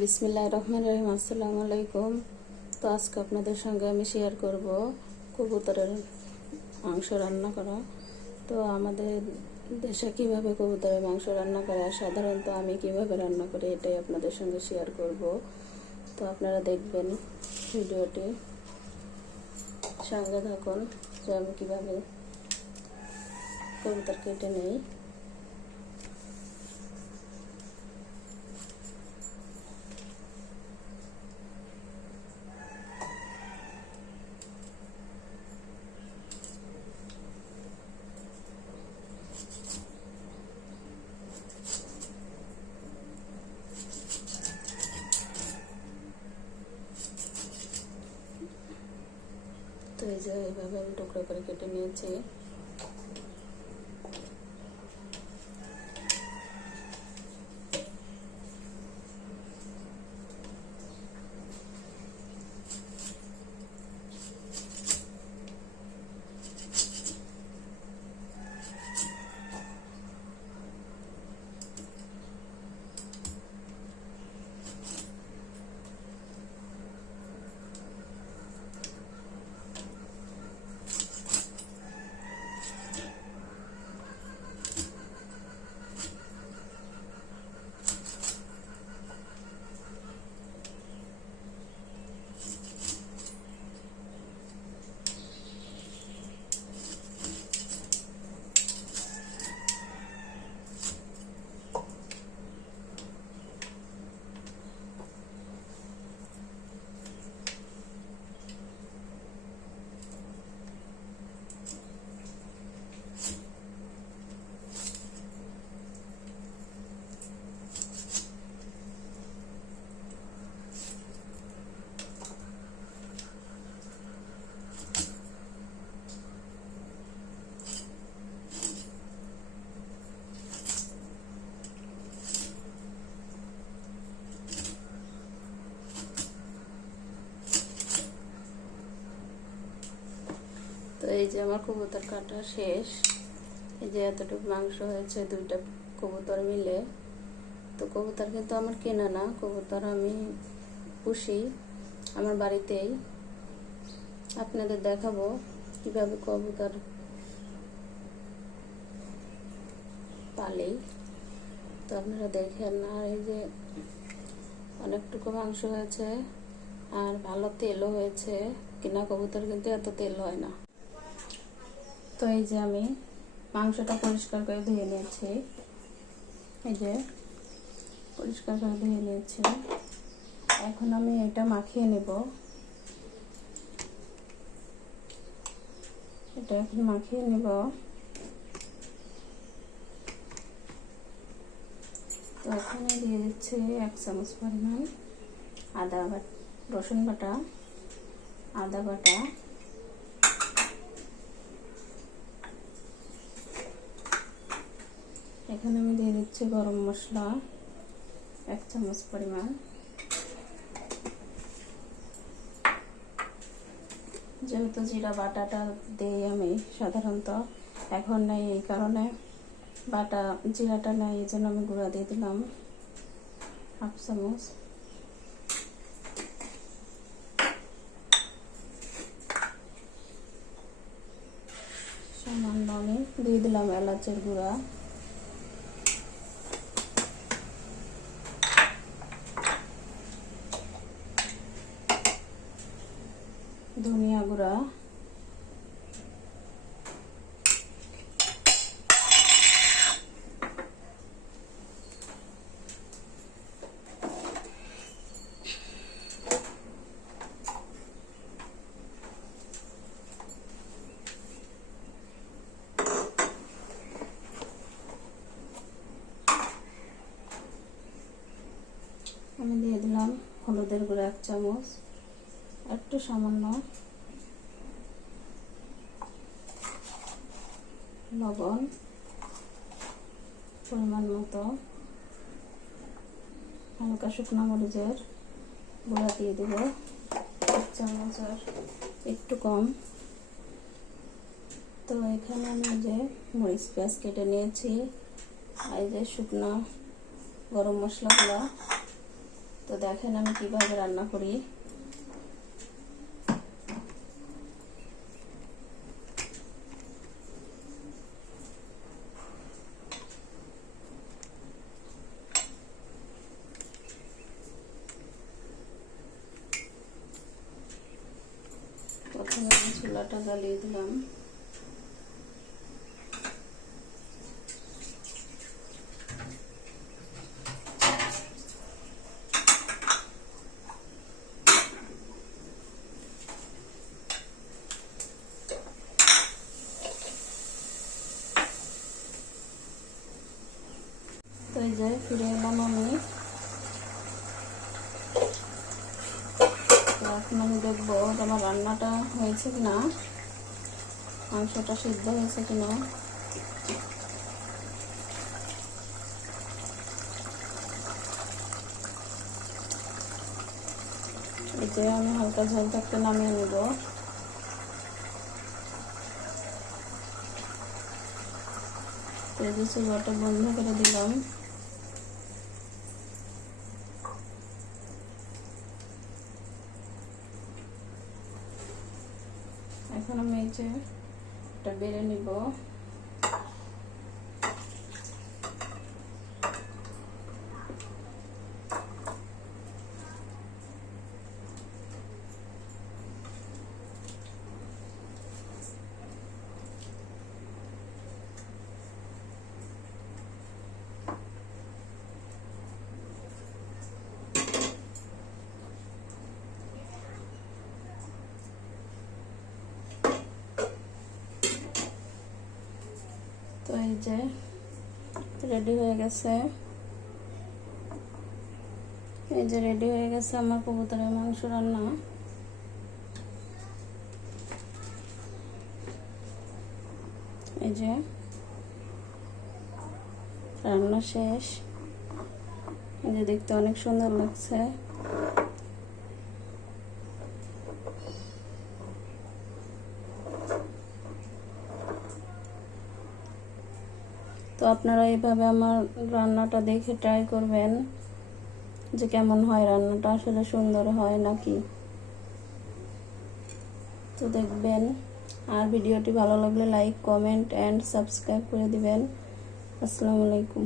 বিসমিল্লাহির রহমানির রহিম। আসসালামু আলাইকুম। তো আজকে আপনাদের সঙ্গে আমি শেয়ার করব কবুতরের মাংস রান্না করা। তো আমাদের দেশে কিভাবে কবুতরের মাংস রান্না করে আর সাধারণত আমি কিভাবে রান্না করি এটাই আপনাদের সঙ্গে শেয়ার করব। তো আপনারা দেখবেন ভিডিওটি, সঙ্গে থাকুন যে আমি কীভাবে কবুতর কেটে নেই। তো এই যে এইভাবে আমি টুকরো করে কেটে নিয়েছি। তো এই যে আমার কবুতর কাটা শেষ। এই যে এতটুকু মাংস হয়েছে দুইটা কবুতর মিলে। তো কবুতর কিন্তু আমার কেনা না, কবুতর আমি পুষি আমার বাড়িতেই। আপনাদের দেখাবো কিভাবে কবুতর পালি, তো আপনারা দেখেন। আর এই যে অনেকটুকু মাংস হয়েছে আর ভালো তেলও হয়েছে। কিনা কবুতর কিন্তু এত তেল হয় না। তো এই যে আমি মাংসটা পরিষ্কার করে ধুয়ে নিয়েছি। এই যে পরিষ্কার করে ধুয়ে নিয়েছি। এখন আমি এটা মাখিয়ে নেব। এটা এখন মাখিয়ে নেব। তো এখানে দিয়ে দিচ্ছি 1 চামচ পরিমাণ রসুন বাটা, আদা বাটা, এখানে আমি দিয়ে দিচ্ছি গরম মশলা 1 চামচ পরিমাণ। যেহেতু জিরা বাটাটা দিই আমি সাধারণত, এখন নেই এই কারণে বাটা জিরাটা নেই, এই জন্য আমি গুঁড়া দিয়ে দিলাম 1/2 চামচ। সামান্য আমি দিয়ে দিলাম এলাচের গুঁড়া, ধনিয়া গুঁড়া, আমি দিয়ে দিলাম হলুদের গুঁড়া 1 চামচ, একটু সামান্য লবণ পরিমাণ মতো, হালকা শুকনো মরিচের গুঁড়া দিয়ে দেব 1 চামচ, আর একটু কম। তো এখানে আমি যে মরিচ পেঁয়াজ কেটে নিয়েছি, এই যে শুকনো গরম মশলাগুলো তো দেখেন আমি কিভাবে রান্না করি। প্রথমে আমি চুলাটা জ্বালিয়ে দিলাম। তো এই যে ফিরে এলাম আমি। তো এখন আমি দেখবো আমার রান্নাটা হয়েছে কিনা, মাংসটা সিদ্ধ হয়েছে কিনা। এই যে আমি হালকা ঝোল থাকতে নামিয়ে নেব। তো এই যে চুলাটা বন্ধ করে দিলাম। এখন আমি এই যে এটা বেড়ে নিব। তো এই যে রেডি হয়ে গেছে। এই যে রেডি হয়ে গেছে আমার কবুতরের মাংস রান্না। এই যে রান্না শেষ। এই যে দেখতে অনেক সুন্দর লাগছে। তো আপনারা এইভাবে আমার রান্নাটা দেখে ট্রাই করবেন যে কেমন হয়, রান্নাটা আসলে সুন্দর হয় নাকি। তো দেখবেন। আর ভিডিওটি ভালো লাগলে লাইক, কমেন্ট এন্ড সাবস্ক্রাইব করে দিবেন। আসসালামু আলাইকুম।